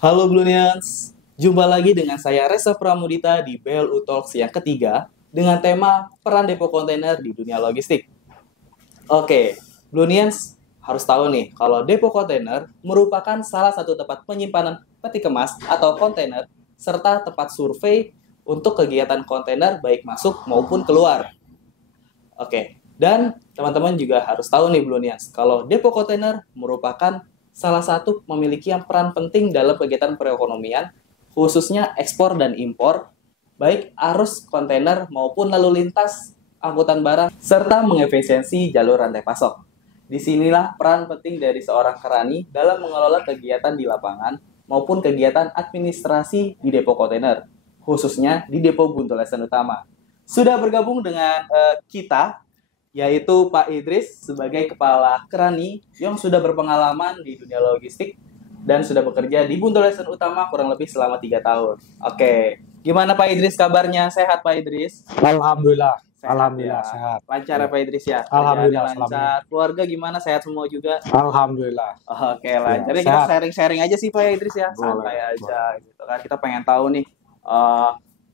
Halo Blunians, jumpa lagi dengan saya Reza Pramudita di BLU Talks yang ketiga dengan tema peran depo kontainer di dunia logistik. Oke, Blunians harus tahu nih kalau depo kontainer merupakan salah satu tempat penyimpanan peti kemas atau kontainer serta tempat survei untuk kegiatan kontainer baik masuk maupun keluar. Oke, dan teman-teman juga harus tahu nih Blunians kalau depo kontainer merupakan salah satu memiliki peran penting dalam kegiatan perekonomian, khususnya ekspor dan impor, baik arus kontainer maupun lalu lintas angkutan barang, serta mengefisiensi jalur rantai pasok. Disinilah peran penting dari seorang kerani dalam mengelola kegiatan di lapangan maupun kegiatan administrasi di depo kontainer, khususnya di depo Buntulasan Utama. Sudah bergabung dengan kita, yaitu Pak Idris sebagai kepala kerani yang sudah berpengalaman di dunia logistik dan sudah bekerja di Buntulasan Utama kurang lebih selama 3 tahun. Oke, gimana Pak Idris kabarnya? Sehat Pak Idris? Alhamdulillah, Sehat, alhamdulillah ya. sehat. Lancar ya Pak Idris ya? Alhamdulillah, Kerjaannya lancar. Keluarga gimana? Sehat semua juga? Alhamdulillah. Oke lah. Ya, Jadi kita sehat. sharing-sharing aja sih Pak Idris ya. Santai Boleh, aja gitu kan. Kita pengen tahu nih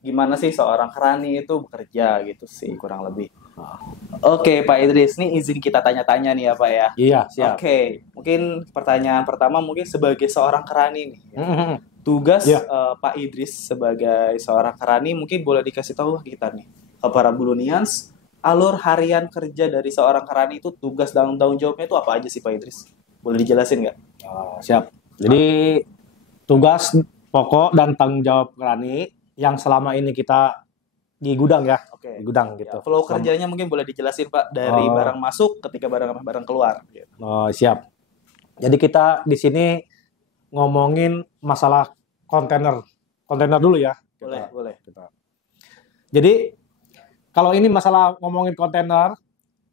gimana sih seorang kerani itu bekerja gitu sih kurang lebih. Oke Pak Idris, nih izin kita tanya-tanya nih ya Pak ya. Iya, siap. Oke, mungkin pertanyaan pertama mungkin sebagai seorang kerani nih. Tugas Iya. Pak Idris sebagai seorang kerani mungkin boleh dikasih tahu ke kita nih ke para Bulunians, alur harian kerja dari seorang kerani itu tugas dan tanggung jawabnya itu apa aja sih Pak Idris? Boleh dijelasin nggak? Siap. Jadi tugas pokok dan tanggung jawab kerani yang selama ini kita di gudang ya, Oke. di gudang Ya, gitu. flow kerjanya mungkin boleh dijelasin Pak dari Oh. barang masuk ketika barang keluar. Gitu. Oh, siap. Jadi kita di sini ngomongin masalah kontainer. Kontainer dulu ya. Boleh, boleh. Jadi kalau ini masalah ngomongin kontainer,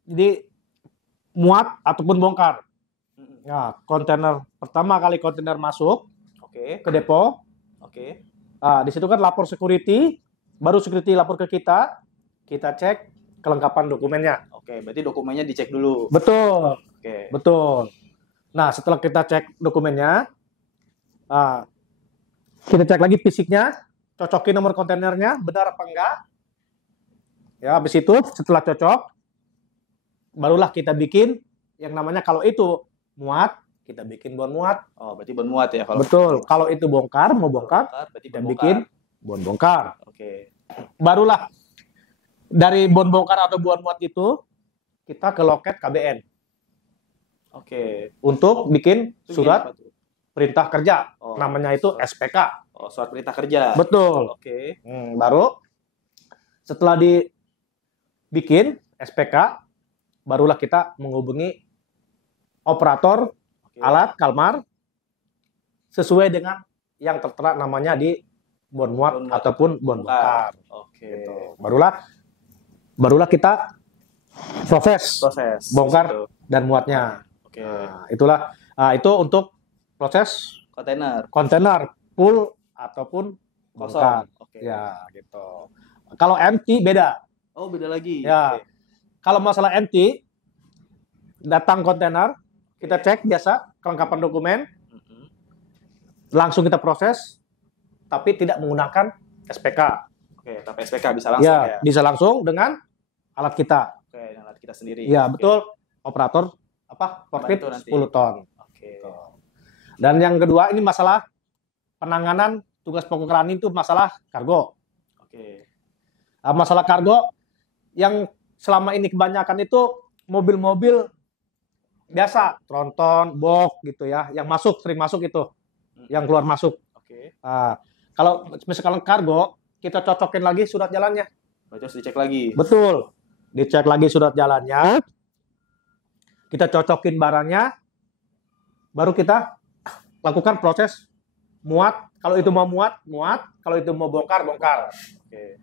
jadi muat ataupun bongkar. Nah, kontainer pertama kali kontainer masuk Oke, ke depo, oke. di situ kan lapor security, baru security lapor ke kita cek kelengkapan dokumennya. Oke, berarti dokumennya dicek dulu. Betul, Oke. betul. Nah, setelah kita cek dokumennya, kita cek lagi fisiknya, cocokin nomor kontainernya, benar apa enggak. Ya, habis itu setelah cocok, barulah kita bikin yang namanya kalau itu muat, kita bikin bon muat. Oh, berarti bon muat ya kalau. Betul. Kalau itu bongkar, mau bongkar, Berarti kita bon bikin bongkar. bon bongkar. Oke. Barulah dari bon bongkar atau bon muat itu kita ke loket KBN Oke. untuk bikin Itu surat gimana tuh? perintah kerja. Oh, Namanya itu surat. SPK. Oh, surat perintah kerja. Betul. Oke. Baru setelah dibikin SPK, barulah kita menghubungi operator Oke. alat kalmar sesuai dengan yang tertera namanya di bon muat Bon muat ataupun bon bongkar. Oke. Gitu. Barulah kita proses Proses. bongkar Situ. dan muatnya. Oke. Nah, itu untuk proses Kontainer. kontainer full ataupun bongkar. Kosong. Oke. Ya, gitu. Kalau empty beda. Oh, beda lagi. Ya. Oke. Kalau masalah empty, datang kontainer, kita cek biasa kelengkapan dokumen, Mhm. langsung kita proses, tapi tidak menggunakan SPK. Oke, tapi SPK bisa langsung ya. Bisa langsung dengan alat kita. Oke, dengan alat kita sendiri. Iya, Oke. betul. Operator forklift Bantu nanti. 10 ton. Oke. Dan yang kedua ini masalah penanganan tugas pokok kerani itu masalah kargo. Oke. Masalah kargo yang selama ini kebanyakan itu mobil-mobil biasa, tronton, box gitu ya, yang sering masuk itu, yang keluar masuk. Oke. Kalau misalkan kargo, kita cocokin lagi surat jalannya. Berarti harus dicek lagi. Betul. Dicek lagi surat jalannya. Kita cocokin barangnya. Baru kita lakukan proses muat. Kalau itu mau muat. Kalau itu mau bongkar. Oke.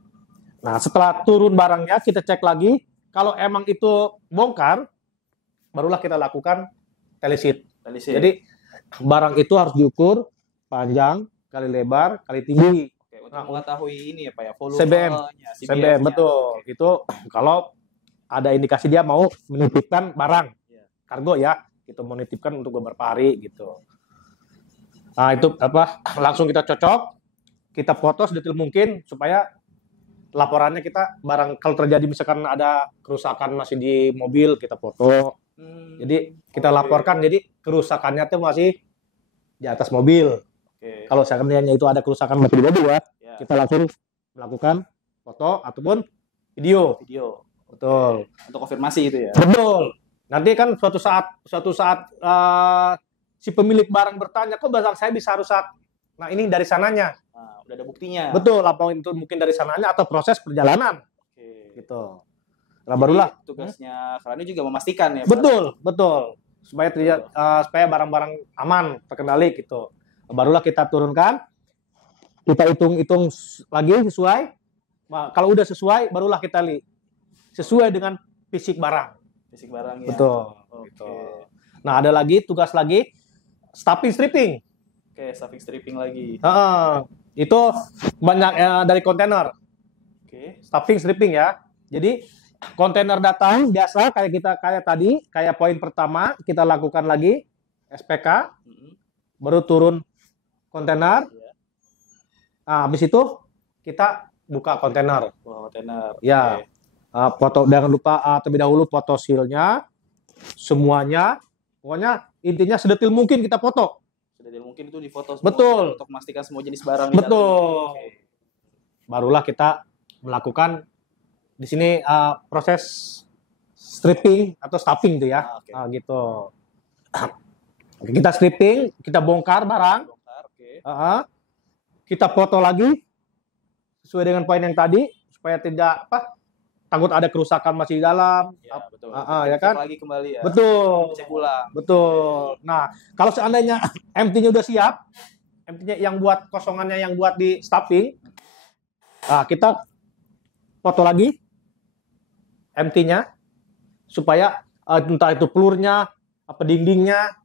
Nah, setelah turun barangnya, kita cek lagi. Kalau emang itu bongkar, barulah kita lakukan telesit. Jadi, barang itu harus diukur panjang, kali lebar, kali tinggi. Oke, untuk mengetahui ini ya Pak ya, volume CBM. CBM-nya. Betul. Itu kalau ada indikasi dia mau menitipkan barang Iya. kargo ya, gitu menitipkan untuk beberapa hari gitu. Nah, itu apa? Langsung kita cocok, kita foto sedetail mungkin supaya laporannya kita barang kalau terjadi misalkan ada kerusakan masih di mobil kita foto. Jadi kita laporkan jadi kerusakannya tuh masih di atas mobil. Kalau seandainya itu ada kerusakan masih di mobil ya, kita langsung melakukan foto ataupun video. Betul. Untuk konfirmasi itu ya. Betul. Nanti kan suatu saat si pemilik barang bertanya, kok barang saya bisa rusak? Nah, ini dari sananya. Nah, udah ada buktinya. Betul, apa itu mungkin dari sananya atau proses perjalanan. Gitu. Nah, barulah tugasnya Krani juga memastikan ya. Betul. Supaya supaya barang-barang aman, terkendali gitu. Barulah kita turunkan. Kita hitung-hitung lagi sesuai. Nah, kalau udah sesuai, barulah kita sesuai dengan fisik barang. Fisik barang ya. Betul. Gitu. Nah, ada lagi tugas lagi stuffing stripping. Stuffing stripping lagi. Itu banyak dari kontainer. Stuffing stripping ya. Jadi kontainer datang biasa kayak tadi, kayak poin pertama kita lakukan lagi SPK, baru turun kontainer. Nah, habis itu kita buka kontainer. Ya. Foto, jangan lupa terlebih dahulu foto sealnya, semuanya, pokoknya intinya sedetail mungkin kita foto. Sedetail mungkin itu difoto semua. Betul. Untuk memastikan semua jenis barang. Betul. Barulah kita melakukan di sini proses stripping atau stuffing itu ya, gitu. Kita stripping, kita bongkar barang, kita foto lagi sesuai dengan poin yang tadi supaya tidak takut ada kerusakan masih di dalam. Ya, betul. Ya kan? Lagi kembali ya. Betul. Cek ulang. Betul. Nah, kalau seandainya empty-nya udah siap, empty-nya yang buat kosongannya yang buat di stuffing, kita foto lagi empty-nya supaya entah itu pelurnya, apa dindingnya,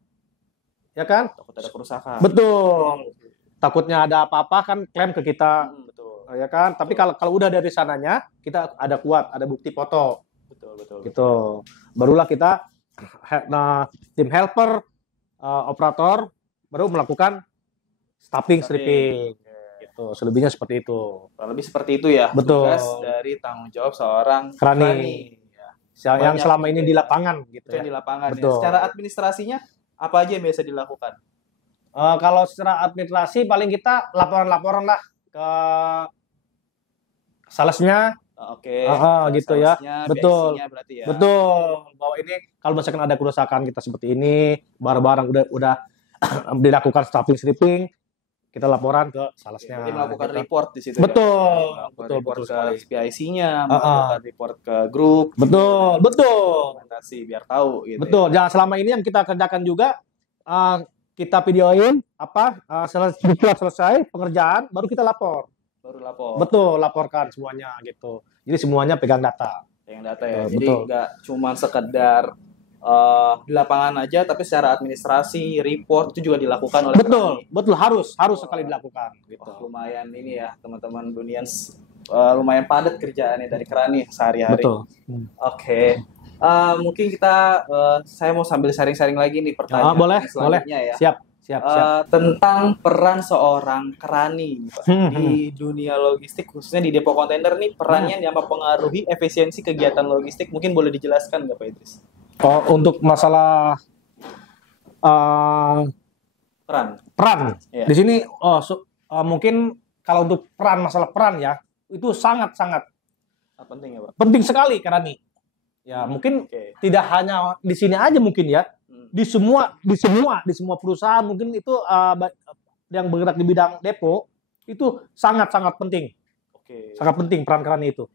ya kan? Takut ada kerusakan. Betul. Takutnya ada apa-apa kan klaim ke kita. Betul. Ya kan? Tapi kalau udah dari sananya, kita ada bukti foto. Betul. Gitu. Barulah kita tim helper, operator baru melakukan stuffing stripping. Gitu. Selebihnya seperti itu. Kurang lebih seperti itu ya. Betul. Tugas dari tanggung jawab seorang Krani. Yang selama ini di lapangan gitu ya. Di lapangan. Betul. Ya. Secara administrasinya apa aja yang biasa dilakukan? Kalau secara administrasi paling kita laporan-laporan lah ke salesnya. Gitu ya. Betul. Berarti ya. Betul. Bahwa ini kalau misalkan ada kerusakan kita seperti ini, barang-barang udah dilakukan stuffing stripping, kita laporan ke salesnya. Jadi melakukan gitu. report di situ. Betul. Ya? Betul ke PIC-nya, melakukan report ke grup. Betul. Dokumentasi biar tahu gitu. Betul. Jangan selama ini yang kita kerjakan juga kita videoin selesai pengerjaan baru kita lapor. Betul, laporkan semuanya gitu. Jadi semuanya pegang data. Ya. Jadi nggak cuma sekedar di lapangan aja, tapi secara administrasi, report itu juga dilakukan oleh Betul, harus sekali dilakukan. Gitu. Lumayan ini ya teman-teman Bunians, lumayan padat kerjaannya dari Krani sehari-hari. Betul. Oke. Mungkin saya mau sambil sharing-sharing lagi nih pertanyaan selanjutnya ya. Siap. Tentang peran seorang Krani di dunia logistik, khususnya di depo kontainer nih, perannya yang mempengaruhi efisiensi kegiatan logistik, mungkin boleh dijelaskan nggak Pak Idris? Untuk masalah peran. Ya. Di sini mungkin kalau untuk masalah peran ya, itu sangat penting ya Pak. Penting sekali Krani. Ya, mungkin tidak hanya di sini aja mungkin ya. Di semua perusahaan mungkin itu yang bergerak di bidang depo itu sangat penting. Sangat penting peran Krani itu.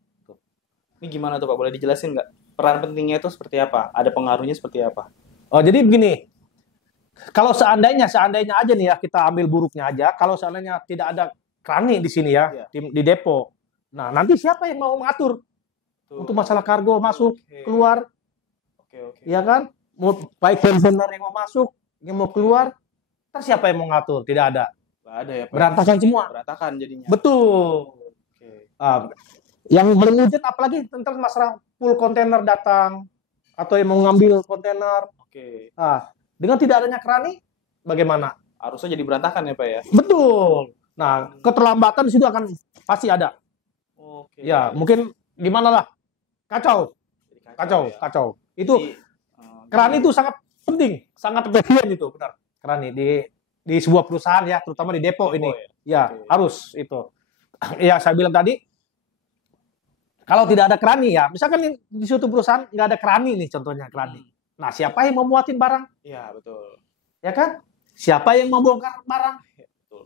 Ini gimana tuh Pak? Boleh dijelasin nggak? Peran pentingnya itu seperti apa? Ada pengaruhnya seperti apa? Jadi begini. Kalau seandainya aja nih ya, kita ambil buruknya aja. Kalau seandainya tidak ada Krani di sini ya, di depo. Nah, nanti siapa yang mau mengatur? Untuk masalah kargo masuk, keluar. Ya kan? Baik kontainer yang mau masuk, yang mau keluar, siapa yang mau ngatur? Tidak ada. Nggak ada ya Pak? Berantakan semua. Berantakan jadinya. Betul. Yang melengujat apalagi tentang masalah full kontainer datang atau yang mau ngambil kontainer. Dengan tidak adanya Krani, bagaimana? arusnya jadi berantakan ya Pak ya. Betul. Nah, keterlambatan di situ akan pasti ada. Oke. Ya, mungkin gimana lah. Kacau. Jadi Kacau, ya. kacau. Itu Jadi, keran itu sangat penting, sangat efisien itu, benar. Keran di sebuah perusahaan ya, terutama di depo ini. Ya, Oke. harus itu. Ya, saya bilang tadi, kalau tidak ada kerani ya, misalkan di suatu perusahaan nggak ada kerani nih, contohnya kerani. Nah, siapa yang mau muatin barang? Iya, betul. Ya kan? Siapa yang membongkar barang? Betul.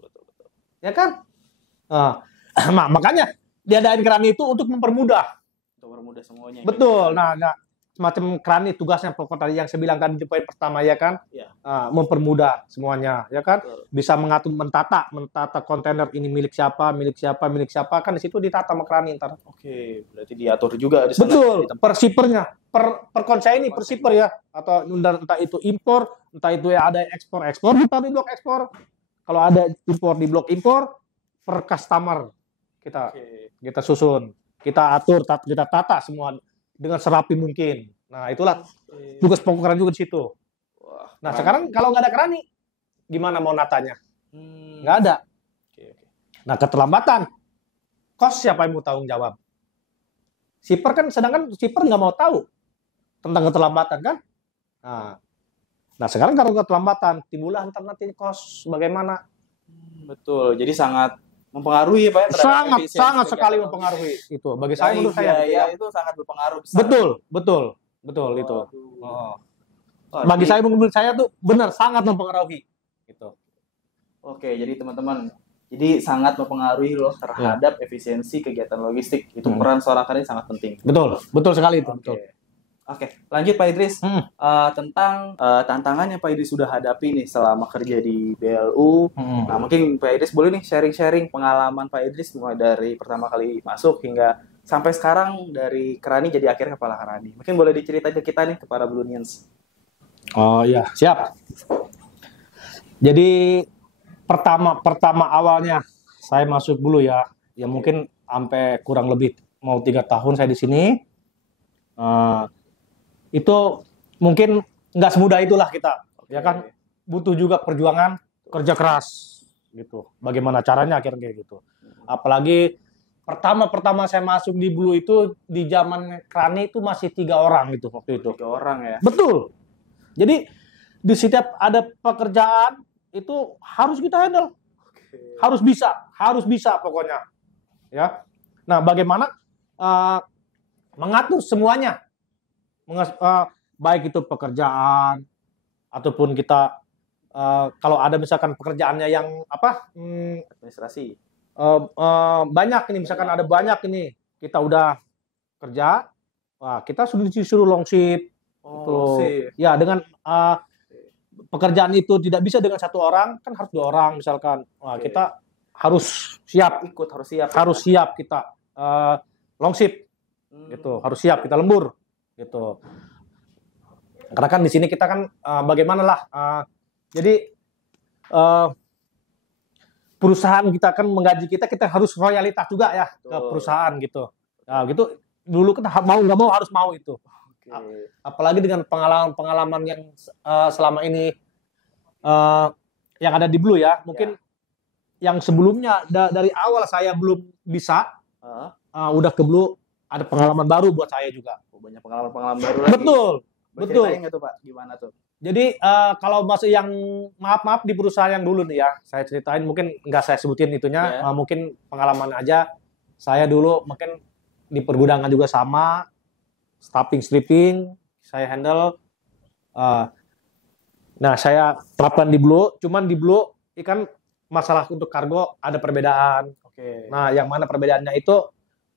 Ya kan? Nah, makanya diadain kerani itu untuk mempermudah. Untuk mempermudah semuanya. Betul. Nah, semacam kerani tugasnya pokok tadi yang saya bilang tadi di poin pertama ya kan, Iya. mempermudah semuanya ya kan, Betul. bisa mengatur mentata kontainer ini milik siapa kan di situ ditata sama kerani ntar. Oke, berarti diatur juga di sana. Betul, Di tempat. per shippernya, per konsen ini per shipper ya, atau entah itu impor, entah itu ya ada ekspor kita di blok ekspor, kalau ada impor di blok impor, per customer kita susun, kita atur, kita tata semua dengan serapi mungkin. Nah, itulah tugas pokok keran juga di situ. Wah, Nah, sekarang kalau nggak ada kerani, gimana mau natanya? Nggak ada. Oke. Nah, keterlambatan, kos siapa yang mau tanggung jawab? Shipper kan, sedangkan shipper nggak mau tahu tentang keterlambatan kan? Nah, sekarang kalau keterlambatan, timbullah nanti kos bagaimana? Betul. Jadi sangat mempengaruhi ya Pak ya, terhadap efisiensi Sangat kegiatan sekali logistik. mempengaruhi itu. Bagi saya, Dari menurut saya biaya ya. itu sangat berpengaruh besar. Betul itu. Wah, Bagi jadi- menurut saya tuh benar sangat mempengaruhi. Gitu. Oke, jadi teman-teman, jadi sangat mempengaruhi loh terhadap efisiensi kegiatan logistik. Itu peran seorang karyawan sangat penting. Betul sekali itu. Oke. Betul. Oke, lanjut Pak Idris. Tentang tantangan yang Pak Idris sudah hadapi nih selama kerja di BLU. Nah, mungkin Pak Idris boleh nih sharing-sharing pengalaman Pak Idris mulai dari pertama kali masuk hingga sampai sekarang dari kerani jadi akhirnya kepala kerani. Mungkin boleh diceritain ke kita nih, ke para Blunians. Oh iya, siap. Jadi pertama awalnya saya masuk dulu ya mungkin sampai kurang lebih mau 3 tahun saya di sini. Itu mungkin nggak semudah itulah kita, ya kan, butuh juga perjuangan, kerja keras gitu. Bagaimana caranya akhirnya gitu. Apalagi pertama saya masuk di Blue itu di zaman Krani itu masih 3 orang gitu waktu itu. 3 orang ya. Betul. Jadi di setiap ada pekerjaan itu harus kita handle. Harus bisa pokoknya. Ya. Nah, bagaimana mengatur semuanya? Baik itu pekerjaan ataupun kita kalau ada misalkan pekerjaannya yang Administrasi. banyak ini, misalkan ada banyak ini kita udah kerja, kita sudah disuruh long shift. Ya, dengan pekerjaan itu tidak bisa dengan 1 orang, kan harus 2 orang misalkan. Kita harus siap kita long shift gitu, harus siap kita lembur gitu. Karena kan di sini kita kan bagaimana lah, jadi perusahaan kita kan menggaji kita harus royalitas juga ya ke perusahaan gitu. Nah, gitu dulu kan mau nggak mau harus mau itu. Apalagi dengan pengalaman yang selama ini yang ada di Blue ya, mungkin yang sebelumnya dari awal saya belum bisa, udah ke Blue ada pengalaman baru buat saya juga. Banyak pengalaman baru lagi. Betul. Ceritain nggak tuh Pak, gimana tuh? Jadi kalau masuk yang maaf di perusahaan yang dulu nih ya, saya ceritain, mungkin nggak saya sebutin itunya, mungkin pengalaman aja. Saya dulu mungkin di pergudangan juga sama, stripping, saya handle. Nah, saya terapkan di Blue, cuman di Blue ikan masalah untuk kargo ada perbedaan. Nah, yang mana perbedaannya itu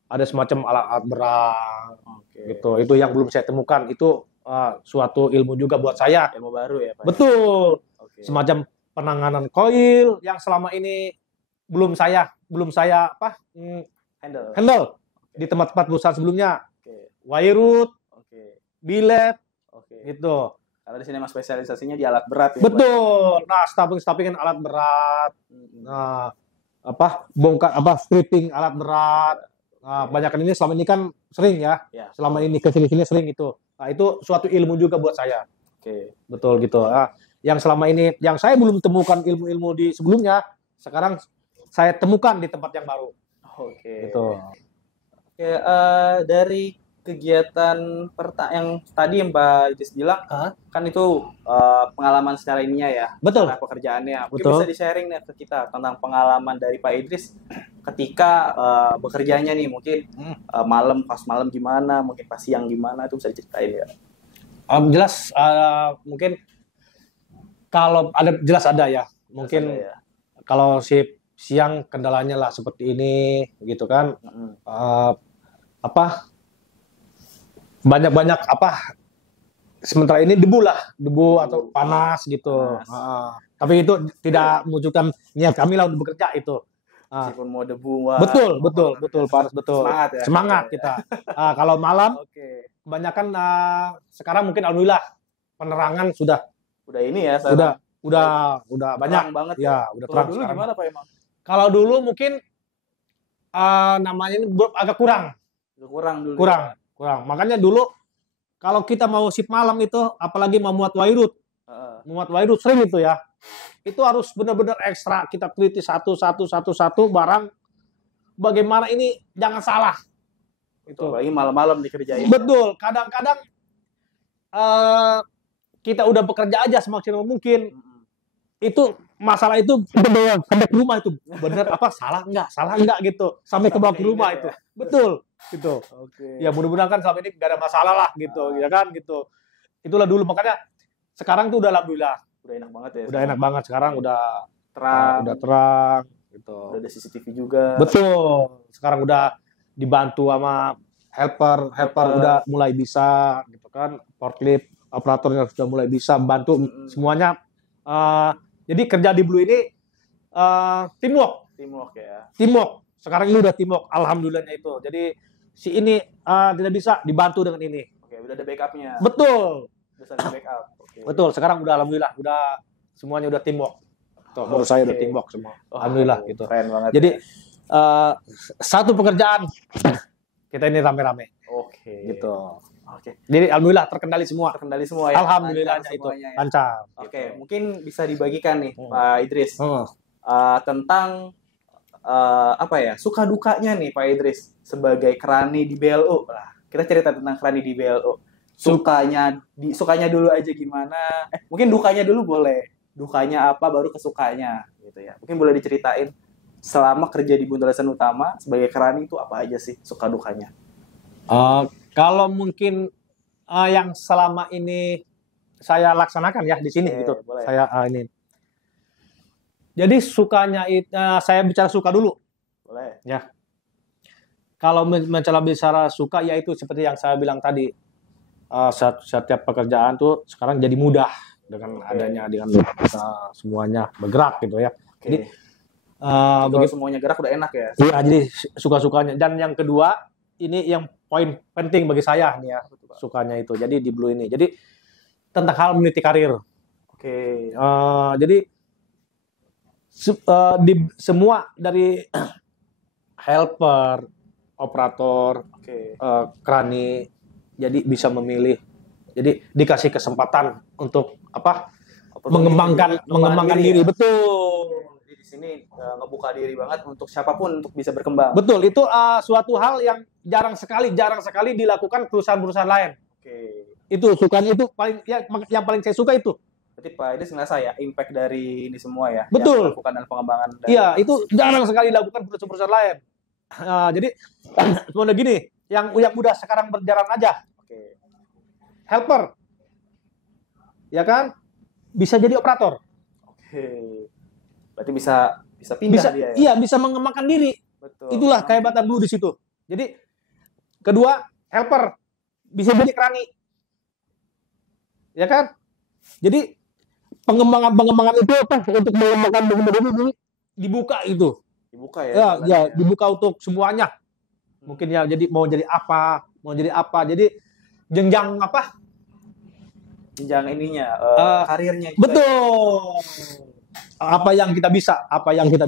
ada semacam alat berat, gitu. Itu yang belum saya temukan. Itu suatu ilmu juga buat saya. Ilmu baru ya Pak? Betul. Semacam penanganan koil yang selama ini belum saya handle di tempat-tempat perusahaan sebelumnya. Wire root, billet, gitu. Karena di sini mas spesialisasinya di alat berat ya. Betul. Nah, stamping alat berat. Nah, stripping alat berat. Nah, kebanyakan ini selama ini kan sering ya. Selama ini kesini sering itu. Nah, itu suatu ilmu juga buat saya. Betul gitu. yang selama ini yang saya belum temukan ilmu-ilmu di sebelumnya, sekarang saya temukan di tempat yang baru. Oke. Gitu. Oke, dari kegiatan yang tadi yang Pak Idris bilang, kan itu pengalaman secara ininya ya, Betul. secara pekerjaannya. Mungkin Betul. bisa di-sharing nih ke kita tentang pengalaman dari Pak Idris ketika bekerjanya nih, mungkin pas malam gimana, mungkin pas siang gimana, itu bisa diceritain ya. Jelas mungkin kalau ada jelas ada ya. Mungkin Jelas ada ya. kalau shift siang kendalanya lah seperti ini gitu kan. Banyak sementara ini debu atau panas gitu. Tapi itu tidak mewujudkan niat kami lah untuk bekerja itu. Meskipun mau debu, Betul, panas betul. Semangat ya. Semangat kita. Kalau malam, Oke. kebanyakan sekarang mungkin alhamdulillah penerangan sudah ini ya. udah banyak banget ya. Udah terang dulu sekarang. Gimana Pak emang? Kalau dulu mungkin namanya ini agak kurang Kurang dulu. Kurang. Makanya dulu kalau kita mau shift malam itu, apalagi mau muat wairut sering itu ya. Itu harus benar-benar ekstra kita teliti satu barang. Bagaimana ini jangan salah. Itu lagi malam-malam dikerjain. Betul. Kadang-kadang kita udah bekerja aja semaksimal mungkin. Itu masalah itu sampai ke rumah itu benar salah enggak gitu sampai ke bawah ke rumah itu betul gitu. Ya mudah-mudahan kan selama ini gak ada masalah lah gitu ya kan gitu. Itulah dulu, makanya sekarang tuh udah alhamdulillah udah enak banget ya. Udah enak banget sekarang, udah terang gitu. Udah ada CCTV juga. Betul. Sekarang udah dibantu sama helper udah mulai bisa gitu kan, forklift operatornya sudah mulai bisa bantu semuanya. Jadi kerja di Blue ini teamwork ya. Teamwork. Sekarang ini udah teamwork, alhamdulillahnya itu. Jadi si ini tidak bisa dibantu dengan ini. Oke, udah ada backupnya. Betul. Udah saling backup. Betul. Sekarang udah alhamdulillah, udah semuanya udah teamwork. Menurut saya udah teamwork semua. Alhamdulillah gitu. Keren banget. Jadi satu pekerjaan kita ini rame-rame. Gitu. Jadi alhamdulillah terkendali semua ya. Alhamdulillahnya itu lancar. Oke, mungkin bisa dibagikan nih Pak Idris tentang suka dukanya nih Pak Idris sebagai kerani di BLU. Kita cerita tentang kerani di BLU. Sukanya dulu aja gimana? Mungkin dukanya dulu boleh. Dukanya apa baru kesukanya gitu ya. Mungkin boleh diceritain selama kerja di Bundaran Utama sebagai kerani itu apa aja sih suka dukanya? Kalau mungkin yang selama ini saya laksanakan ya di sini gitu. Boleh. Saya ini. Jadi sukanya saya bicara suka dulu. Boleh. Ya. Kalau bicara suka yaitu seperti yang saya bilang tadi. Setiap pekerjaan tuh sekarang jadi mudah dengan adanya semuanya bergerak gitu ya. Jadi begitu semuanya gerak udah enak ya. Iya, jadi suka-sukanya. Dan yang kedua, ini yang poin penting bagi saya nih ya, sukanya itu. Jadi di Blue ini. Jadi tentang hal meniti karir. Jadi semua dari helper, operator, kerani, jadi bisa memilih. Jadi dikasih kesempatan untuk mengembangkan diri. Betul. Di sini ngebuka diri banget untuk siapapun untuk bisa berkembang. Betul, itu suatu hal yang jarang sekali dilakukan perusahaan-perusahaan lain. Itu sukanya itu yang paling saya suka itu. Berarti Pak Idris ngerasa ya impact dari ini semua ya. Betul. Yang dilakukan dan pengembangan. Iya, itu jarang sekali dilakukan perusahaan-perusahaan lain. Jadi semuanya gini, yang udah sekarang berjalan aja. Helper, ya kan, bisa jadi operator. Berarti bisa pindah dia ya? Iya, bisa mengembangkan diri. Betul. Itulah kehebatan Blue di situ. Jadi kedua, helper bisa jadi kerani. Ya kan? Jadi pengembangan itu untuk mengembangkan ini dibuka itu. Dibuka ya? Ya, dibuka untuk semuanya. Mungkin ya jadi mau jadi apa. Jadi jenjang jenjang ininya, karirnya juga. Betul. Apa yang kita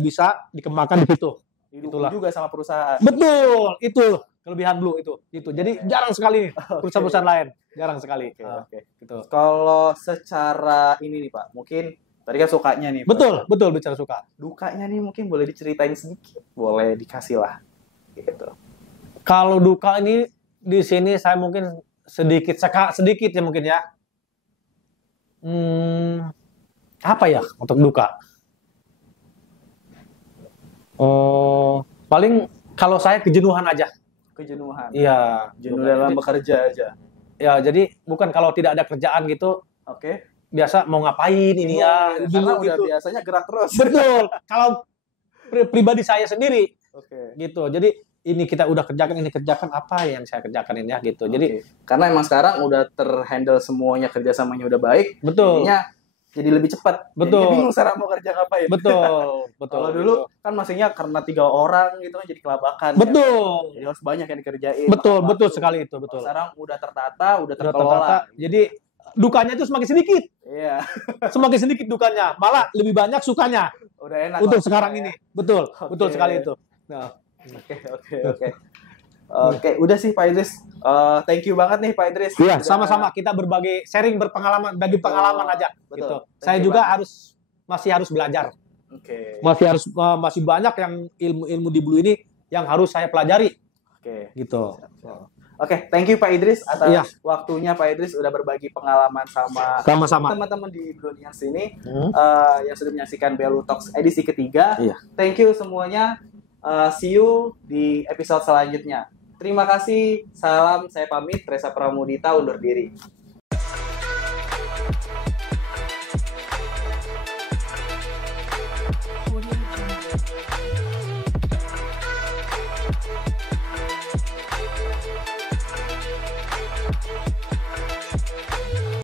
bisa dikembangkan di situ. Didukung juga sama perusahaan. Betul, itu kelebihan Blue itu. Jadi jarang sekali nih perusahaan-perusahaan lain, jarang sekali. Oke. Gitu. Kalau secara ini nih Pak, mungkin tadi kan sukanya nih. Pak. Betul bicara suka. Dukanya nih mungkin boleh diceritain sedikit, boleh dikasih lah. Gitu. Kalau duka ini di sini saya mungkin sedikit ya mungkin ya. Apa ya untuk duka? Paling kalau saya kejenuhan aja. Kejenuhan. Iya. Jenuh dalam bekerja aja. Ya, jadi bukan kalau tidak ada kerjaan gitu. Oke. Biasa mau ngapain ini ya. Karena udah gitu. biasanya gerak terus. Betul. Kalau pribadi saya sendiri. Oke. Gitu. Jadi ini kita udah kerjakan, ini kerjakan apa yang saya kerjakan ini ya gitu. Jadi karena emang sekarang udah terhandle semuanya, kerjasamanya udah baik. Betul. Jadinya jadi lebih cepat. Betul. Jadi bingung cara mau kerja ngapain. Betul. Kalau dulu kan masihnya karena 3 orang gitu kan jadi kelabakan. Betul. Ya. Jadi harus banyak yang dikerjain. Betul sekali itu. Betul. Sekarang udah tertata, udah terkelola. Jadi dukanya itu semakin sedikit. Iya. Semakin sedikit dukanya, malah lebih banyak sukanya. Udah enak. Untuk sekarang ini. Betul. Betul sekali itu. Nah. Oke, udah sih Pak Idris. Thank you banget nih Pak Idris. Iya, sama-sama kita berbagi sharing berpengalaman, bagi pengalaman aja. Betul. Gitu. Saya juga masih harus belajar. Oke. Masih banyak yang ilmu-ilmu di Blue ini yang harus saya pelajari. Oke. Gitu. Oke, thank you Pak Idris atas waktunya Pak Idris udah berbagi pengalaman sama teman-teman di Blunians ini yang sudah menyaksikan BLU Talks edisi ketiga. Iya. Thank you semuanya. See you di episode selanjutnya. Terima kasih. Salam, saya pamit. Reza Pramudita undur diri.